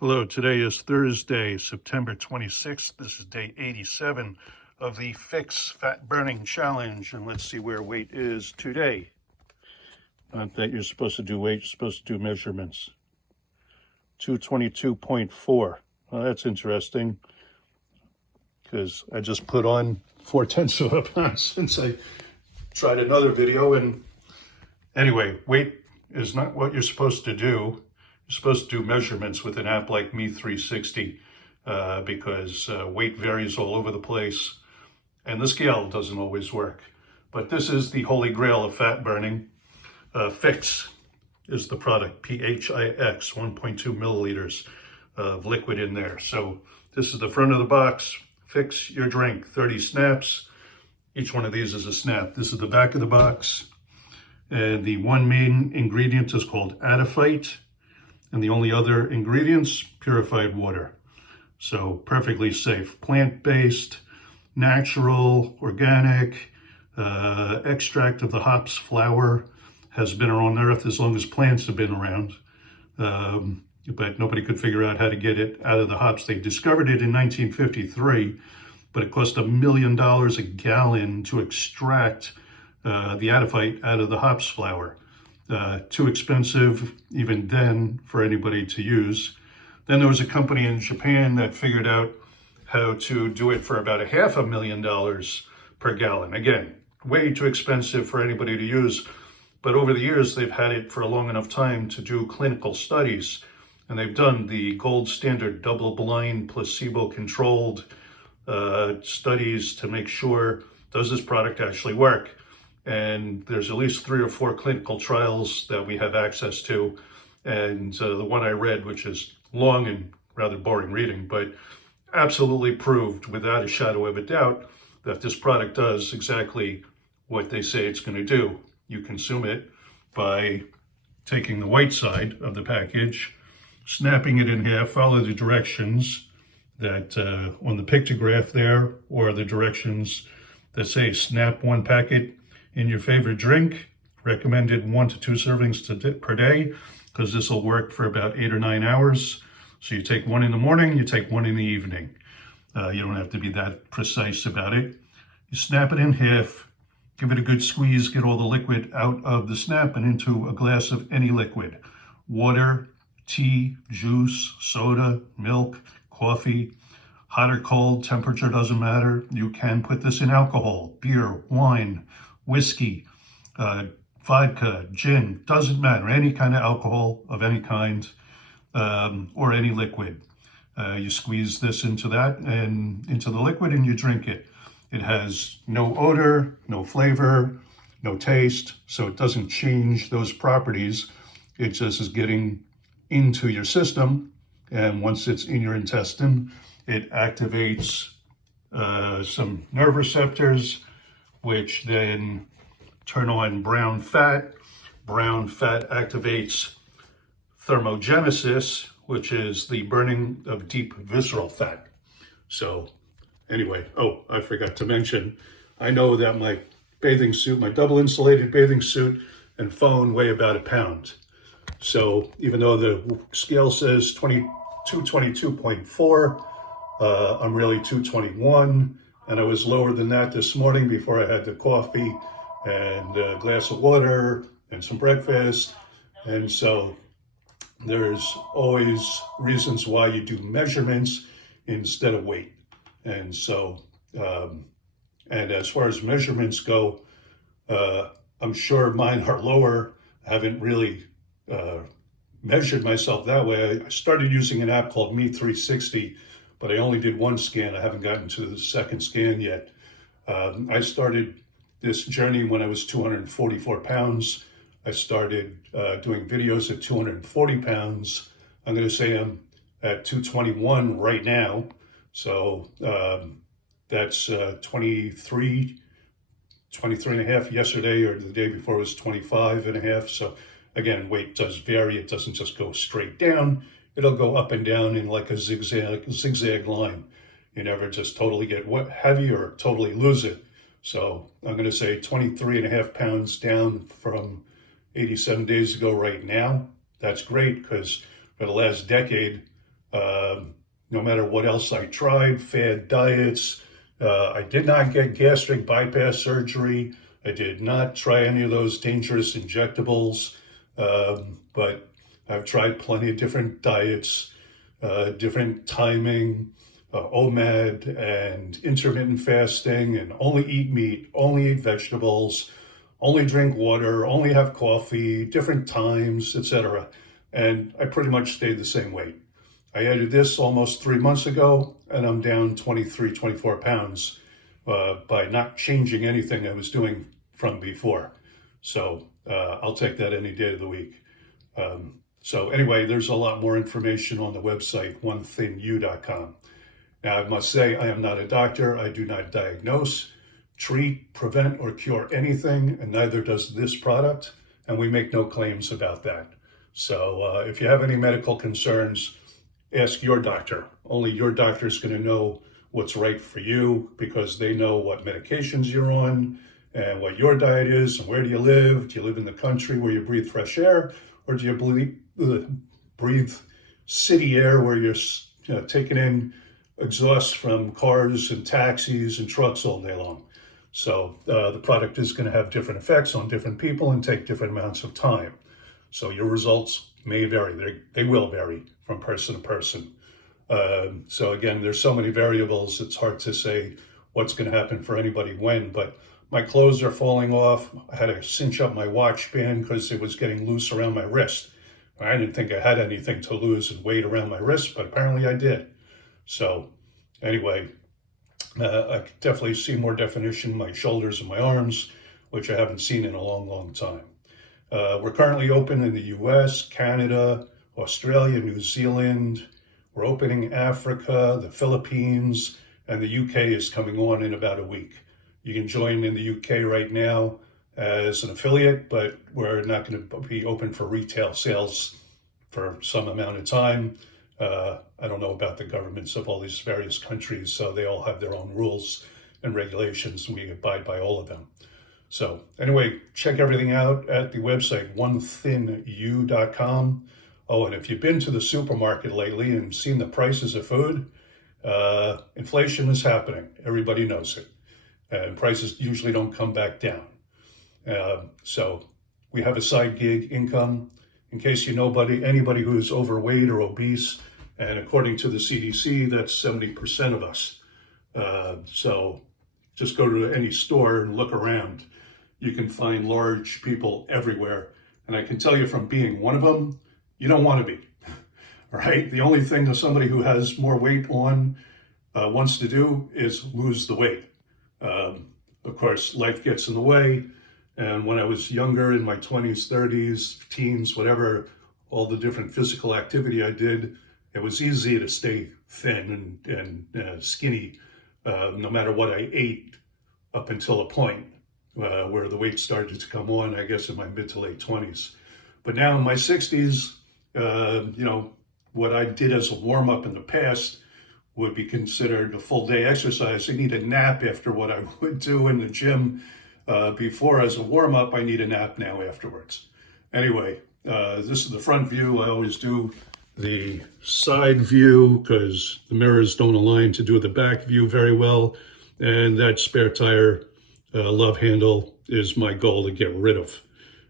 Hello, today is Thursday, September 26th. This is day 87 of the pHix Fat Burning Challenge, and let's see where weight is today. Not that you're supposed to do weight, you're supposed to do measurements. 222.4. Well, that's interesting, because I just put on 0.4 of a pound since I tried another video, and anyway, weight is not what you're supposed to do. You're supposed to do measurements with an app like Me360 because weight varies all over the place and the scale doesn't always work. But this is the holy grail of fat burning. pHix is the product, pHix, 1.2 milliliters of liquid in there. So this is the front of the box. Fix your drink, 30 snaps. Each one of these is a snap. This is the back of the box. And the one main ingredient is called adiphyte. And the only other ingredients, purified water. So perfectly safe, plant-based, natural, organic, extract of the hops flower has been around Earth as long as plants have been around. But nobody could figure out how to get it out of the hops. They discovered it in 1953, but it cost $1 million a gallon to extract the adiphyte out of the hops flower. Too expensive even then for anybody to use. Then there was a company in Japan that figured out how to do it for about $500,000 per gallon. Again, way too expensive for anybody to use, but over the years they've had it for a long enough time to do clinical studies, and they've done the gold standard double-blind placebo-controlled studies to make sure, does this product actually work? And there's at least 3 or 4 clinical trials that we have access to. And the one I read, which is long and rather boring reading, but absolutely proved without a shadow of a doubt that this product does exactly what they say it's going to do. You consume it by taking the white side of the package, snapping it in half, follow the directions that on the pictograph there, or the directions that say snap one packet in your favorite drink, recommended 1 to 2 servings per day, because this will work for about 8 or 9 hours. So you take one in the morning, you take one in the evening. You don't have to be that precise about it. You snap it in half, give it a good squeeze, get all the liquid out of the snap and into a glass of any liquid. Water, tea, juice, soda, milk, coffee, hot or cold, temperature doesn't matter. You can put this in alcohol, beer, wine, whiskey, vodka, gin, doesn't matter, any kind of alcohol of any kind, or any liquid. You squeeze this into that and into the liquid and you drink it. It has no odor, no flavor, no taste, so it doesn't change those properties. It just is getting into your system, and once it's in your intestine, it activates some nerve receptors, which then turn on brown fat. Brown fat activates thermogenesis, which is the burning of deep visceral fat. So anyway, oh, I forgot to mention, I know that my bathing suit, my double insulated bathing suit and phone weigh about a pound. So even though the scale says 222.4, I'm really 221. And I was lower than that this morning before I had the coffee and a glass of water and some breakfast. And so there's always reasons why you do measurements instead of weight. And so, and as far as measurements go, I'm sure mine are lower. I haven't really measured myself that way. I started using an app called Me360, but I only did 1 scan. I haven't gotten to the second scan yet. I started this journey when I was 244 pounds. I started doing videos at 240 pounds. I'm going to say I'm at 221 right now. So that's 23 and a half. Yesterday or the day before was 25 and a half. So again, weight does vary. It doesn't just go straight down. It'll go up and down in like a zigzag line. You never just totally get heavy or totally lose it. So I'm going to say 23 and a half pounds down from 87 days ago right now. That's great, because for the last decade, No matter what else I tried, fad diets. I did not get gastric bypass surgery. I did not try any of those dangerous injectables, but I've tried plenty of different diets, different timing, OMAD and intermittent fasting, and only eat meat, only eat vegetables, only drink water, only have coffee, different times, etc. And I pretty much stayed the same weight. I added this almost 3 months ago, and I'm down 23, 24 pounds by not changing anything I was doing from before. So I'll take that any day of the week. So anyway, there's a lot more information on the website, onethinu.com. Now, I must say, I am not a doctor. I do not diagnose, treat, prevent, or cure anything, and neither does this product, and we make no claims about that. So if you have any medical concerns, ask your doctor. Only your doctor is going to know what's right for you, because they know what medications you're on and what your diet is and where do you live. Do you live in the country where you breathe fresh air, or do you breathe city air where you're taking in exhaust from cars and taxis and trucks all day long? So the product is going to have different effects on different people and take different amounts of time. So your results may vary. They will vary from person to person. So again, there's so many variables, it's hard to say what's going to happen for anybody when, but my clothes are falling off. I had to cinch up my watch band because it was getting loose around my wrist. I didn't think I had anything to lose in weight around my wrist, but apparently I did. So anyway, I could definitely see more definition in my shoulders and my arms, which I haven't seen in a long, long time. We're currently open in the US, Canada, Australia, New Zealand. We're opening Africa, the Philippines, and the UK is coming on in about a week. You can join in the UK right now as an affiliate, but we're not going to be open for retail sales for some amount of time. I don't know about the governments of all these various countries, so they all have their own rules and regulations, and we abide by all of them. So anyway, check everything out at the website, onethinu.com. Oh, and if you've been to the supermarket lately and seen the prices of food, inflation is happening. Everybody knows it. And prices usually don't come back down. So we have a side gig income. In case you know anybody who's overweight or obese, and according to the CDC, that's 70% of us. So just go to any store and look around. You can find large people everywhere. And I can tell you from being one of them, you don't want to be, all right? The only thing that somebody who has more weight on wants to do is lose the weight. Of course, life gets in the way. And when I was younger, in my 20s, 30s, teens, whatever, all the different physical activity I did, it was easy to stay thin and skinny, no matter what I ate, up until a point where the weight started to come on, I guess in my mid to late 20s. But now in my 60s, what I did as a warm-up in the past would be considered a full day exercise. I need a nap after what I would do in the gym before as a warm-up. I need a nap now afterwards. Anyway, this is the front view. I always do the side view because the mirrors don't align to do the back view very well. And that spare tire love handle is my goal to get rid of.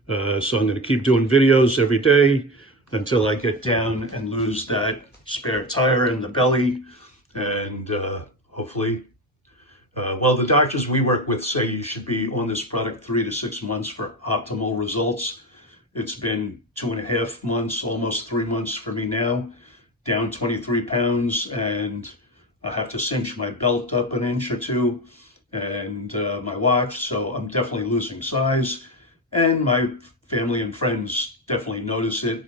So I'm going to keep doing videos every day until I get down and lose that spare tire in the belly. And hopefully, the doctors we work with say you should be on this product 3 to 6 months for optimal results. It's been 2.5 months, almost 3 months for me now, down 23 pounds, and I have to cinch my belt up an inch or two and my watch, so I'm definitely losing size. And my family and friends definitely notice it.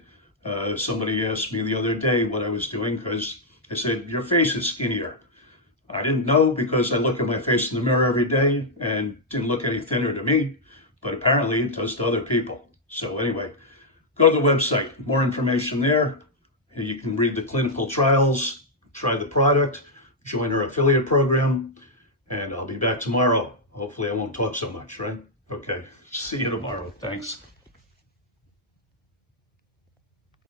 Somebody asked me the other day what I was doing because I said, your face is skinnier. I didn't know because I look at my face in the mirror every day and didn't look any thinner to me, but apparently it does to other people. So anyway, go to the website, more information there. You can read the clinical trials, try the product, join our affiliate program, and I'll be back tomorrow. Hopefully I won't talk so much, right? Okay, see you tomorrow. Thanks.